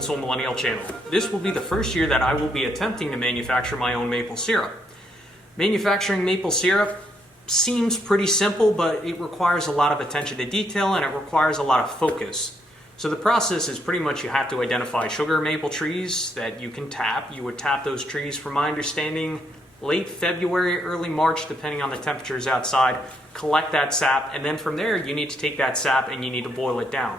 Contact.OldSoulMillennial channel. This will be the first year that I will be attempting to manufacture my own maple syrup. Manufacturing maple syrup seems pretty simple, but it requires a lot of attention to detail and it requires a lot of focus. So the process is pretty much you have to identify sugar maple trees that you can tap. You would tap those trees, from my understanding, late February, early March, depending on the temperatures outside. Collect that sap, and then from there you need to take that sap and you need to boil it down.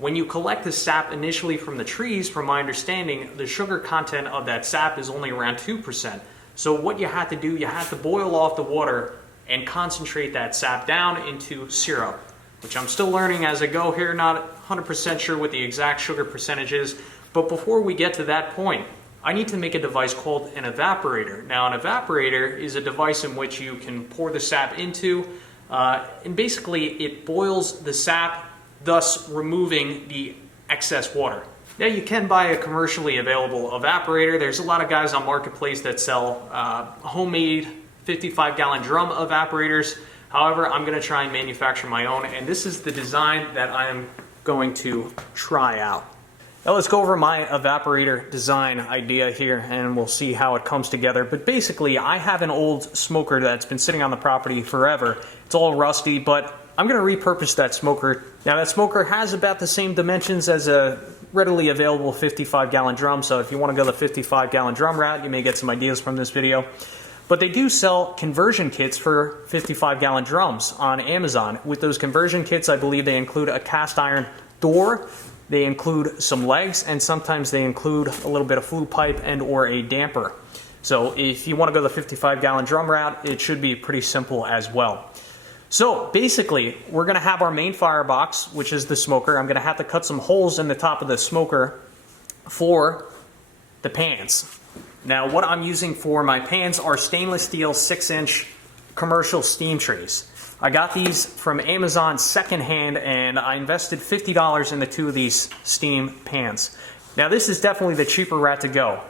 When you collect the sap initially from the trees, from my understanding, the sugar content of that sap is only around 2%. So what you have to do, you have to boil off the water and concentrate that sap down into syrup, which I'm still learning as I go here, not 100% sure what the exact sugar percentage is. But before we get to that point, I need to make a device called an evaporator. Now, an evaporator is a device in which you can pour the sap into, and basically it boils the sap, thus removing the excess water. Now, you can buy a commercially available evaporator. There's a lot of guys on Marketplace that sell homemade 55-gallon drum evaporators. However, I'm going to try and manufacture my own, and this is the design that I'm going to try out. Now let's go over my evaporator design idea here and we'll see how it comes together. But basically, I have an old smoker that's been sitting on the property forever. It's all rusty, but I'm going to repurpose that smoker. Now that smoker has about the same dimensions as a readily available 55-gallon drum, so if you want to go the 55-gallon drum route, you may get some ideas from this video. But they do sell conversion kits for 55-gallon drums on Amazon. With those conversion kits, I believe they include a cast iron door, they include some legs, and sometimes they include a little bit of flue pipe and or a damper. So if you want to go the 55-gallon drum route, it should be pretty simple as well. So basically, we're going to have our main firebox, which is the smoker. I'm going to have to cut some holes in the top of the smoker for the pans. Now, what I'm using for my pans are stainless steel 6-inch commercial steam trays. I got these from Amazon secondhand, and I invested $50 into 2 of these steam pans. Now, this is definitely the cheaper route to go.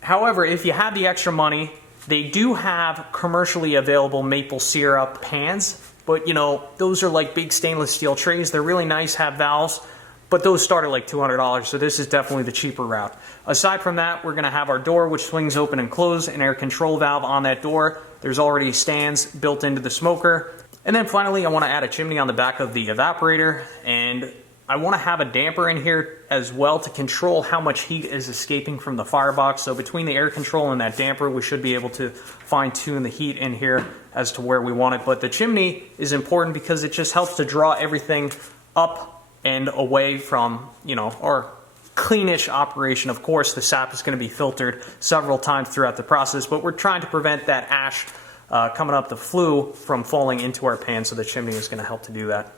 However, if you have the extra money, they do have commercially available maple syrup pans, but you know, those are like big stainless steel trays. They're really nice, have valves, but those start at like $200, so this is definitely the cheaper route. Aside from that, we're going to have our door, which swings open and close, an air control valve on that door. There's already stands built into the smoker. And then finally, I want to add a chimney on the back of the evaporator, and I want to have a damper in here as well to control how much heat is escaping from the firebox. So between the air control and that damper, we should be able to fine-tune the heat in here as to where we want it. But the chimney is important because it just helps to draw everything up and away from, you know, our cleanish operation. Of course, the sap is going to be filtered several times throughout the process, but we're trying to prevent that ash coming up the flue from falling into our pan, so the chimney is going to help to do that.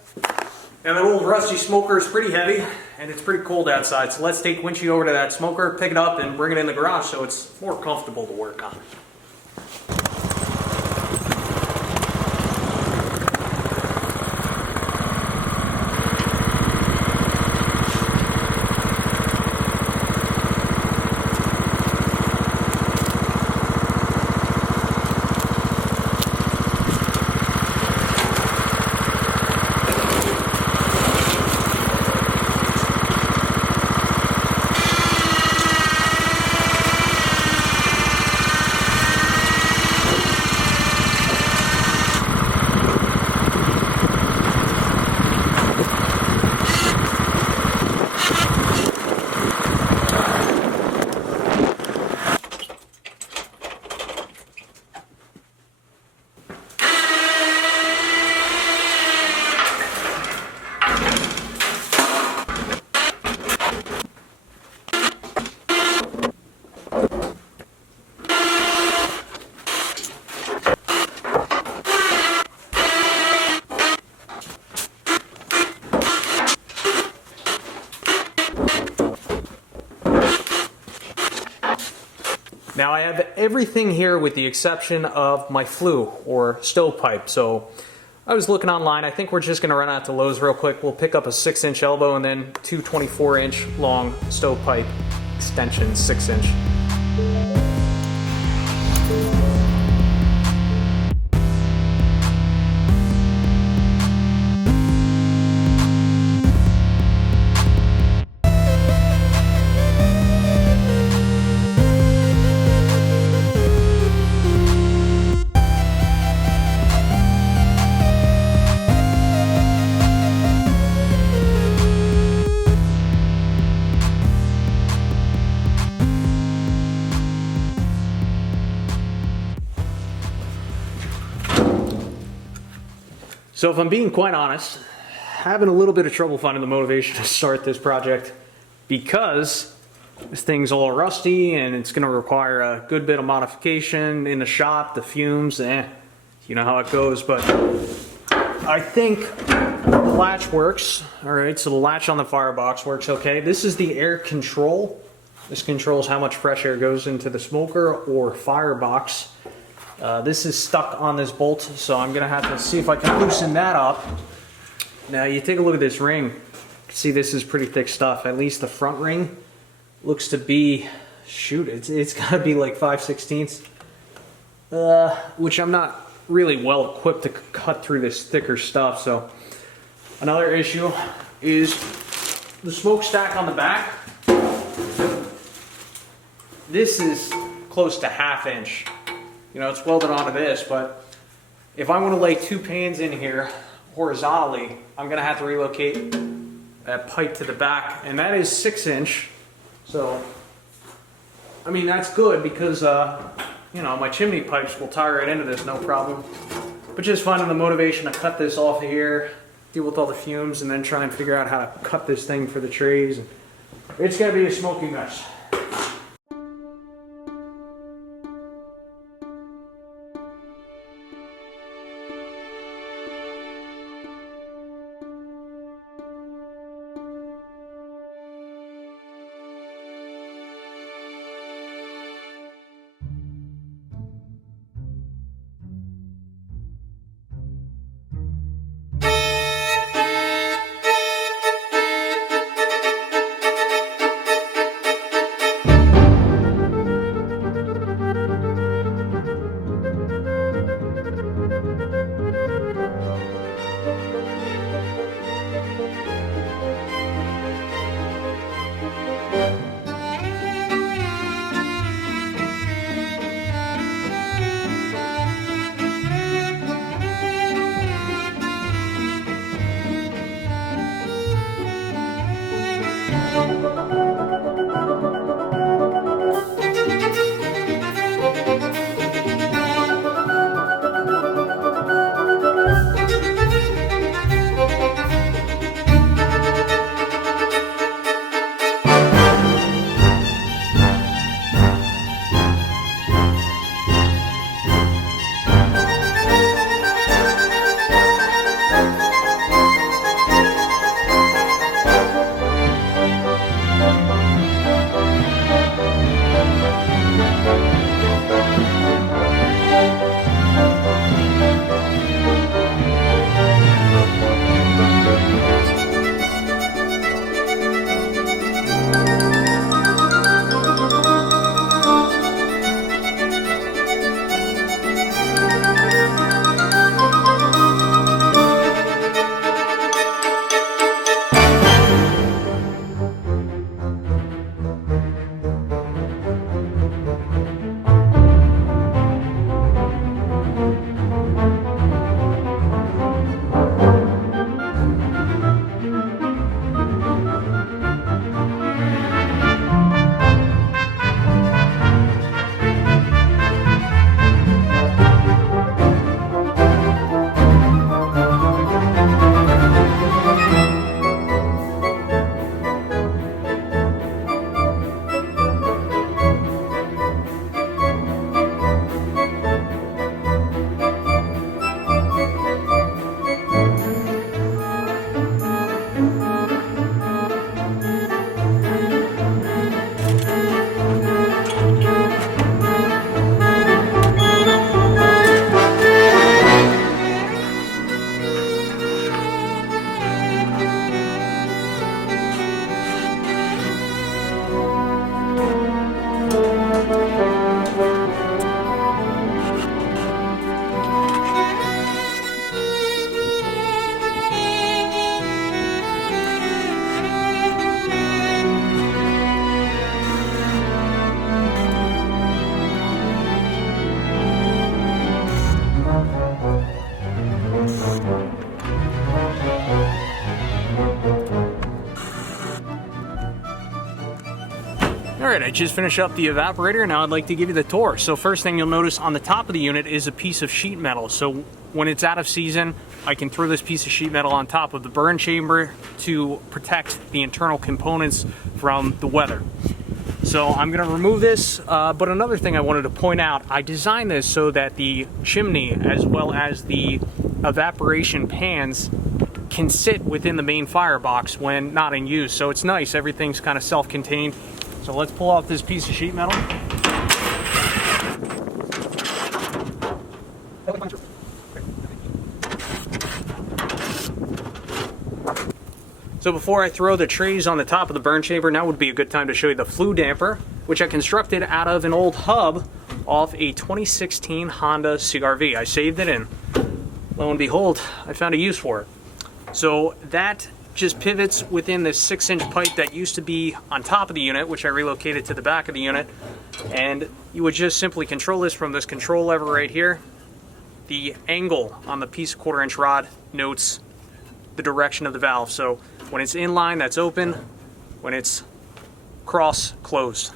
Now that old rusty smoker is pretty heavy and it's pretty cold outside, so let's take Winchy over to that smoker, pick it up, and bring it in the garage so it's more comfortable to work on. Now I have everything here with the exception of my flue or stovepipe. So I was looking online. I think we're just going to run out to Lowe's real quick. We'll pick up a 6-inch elbow and then 2 24-inch long stovepipe extensions, 6-inch. So if I'm being quite honest, having a little bit of trouble finding the motivation to start this project because this thing's all rusty and it's going to require a good bit of modification in the shop, the fumes, you know how it goes. But I think the latch works. All right, so the latch on the firebox works okay. This is the air control. This controls how much fresh air goes into the smoker or firebox. This is stuck on this bolt, so I'm gonna have to see if I can loosen that up. Now you take a look at this ring. You can see this is pretty thick stuff. At least the front ring looks to be, shoot, it's gotta be like 5/16, which I'm not really well equipped to cut through this thicker stuff. So another issue is the smokestack on the back. This is close to 1/2 inch. You know, it's welded onto this, but if I want to lay 2 pans in here horizontally, I'm going to have to relocate that pipe to the back, and that is 6 inch. So, I mean, that's good because, you know, my chimney pipes will tie right into this, no problem. But just finding the motivation to cut this off of here, deal with all the fumes, and then try and figure out how to cut this thing for the trays. It's going to be a smoky mess. Alright, I just finished up the evaporator. Now I'd like to give you the tour. So first thing you'll notice on the top of the unit is a piece of sheet metal. So when it's out of season, I can throw this piece of sheet metal on top of the burn chamber to protect the internal components from the weather. So I'm going to remove this, but another thing I wanted to point out, I designed this so that the chimney as well as the evaporation pans can sit within the main firebox when not in use. So it's nice, everything's kind of self-contained. So let's pull off this piece of sheet metal. So before I throw the trays on the top of the burn chamber, now would be a good time to show you the flue damper, which I constructed out of an old hub off a 2016 Honda CR-V. I saved it in. Lo and behold, I found a use for it. So that just pivots within this 6-inch pipe that used to be on top of the unit, which I relocated to the back of the unit. And you would just simply control this from this control lever right here. The angle on the piece of 1/4-inch rod notes the direction of the valve. So when it's in line, that's open. When it's cross, closed.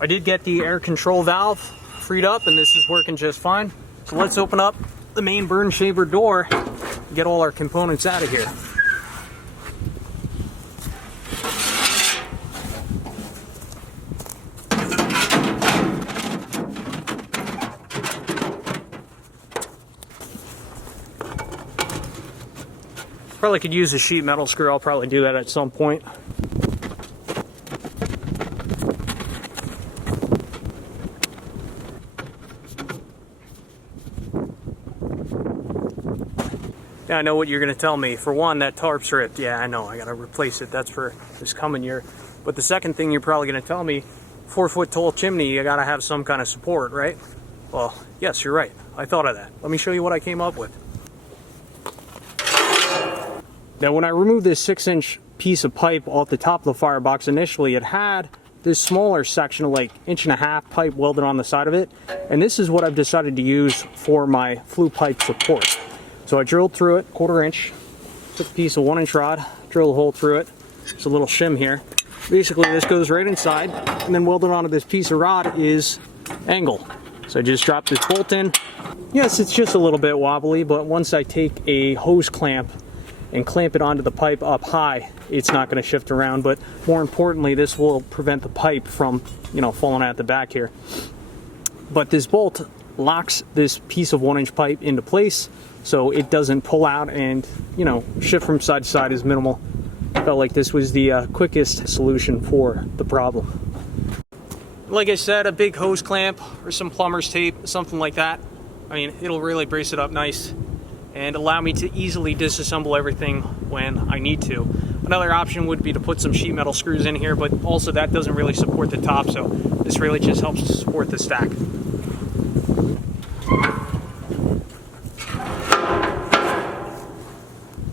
I did get the air control valve freed up, and this is working just fine. So let's open up the main burn chamber door and get all our components out of here. Probably could use a sheet metal screw. I'll probably do that at some point. Yeah, I know what you're going to tell me. For one, that tarp's ripped. Yeah, I know. I got to replace it. That's for this coming year. But the second thing you're probably going to tell me, 4-foot tall chimney, you got to have some kind of support, right? Well, yes, you're right. I thought of that. Let me show you what I came up with. Now, when I removed this 6-inch piece of pipe off the top of the firebox, initially it had this smaller section of like 1.5 inch pipe welded on the side of it. And this is what I've decided to use for my flue pipe support. So I drilled through it, 1/4 inch, took a piece of 1-inch rod, drilled a hole through it. There's a little shim here. Basically, this goes right inside, and then welded onto this piece of rod is angle. So I just dropped this bolt in. Yes, it's just a little bit wobbly, but once I take a hose clamp and clamp it onto the pipe up high, it's not going to shift around. But more importantly, this will prevent the pipe from, falling out the back here. But this bolt locks this piece of 1-inch pipe into place, so it doesn't pull out, and shift from side to side is minimal. Felt like this was the quickest solution for the problem. Like I said, a big hose clamp or some plumber's tape, something like that. I mean, it'll really brace it up nice and allow me to easily disassemble everything when I need to. Another option would be to put some sheet metal screws in here, but also that doesn't really support the top, so this really just helps to support the stack.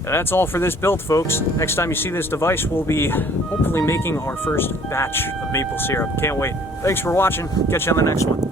That's all for this build, folks. Next time you see this device, we'll be hopefully making our first batch of maple syrup. Can't wait. Thanks for watching. Catch you on the next one.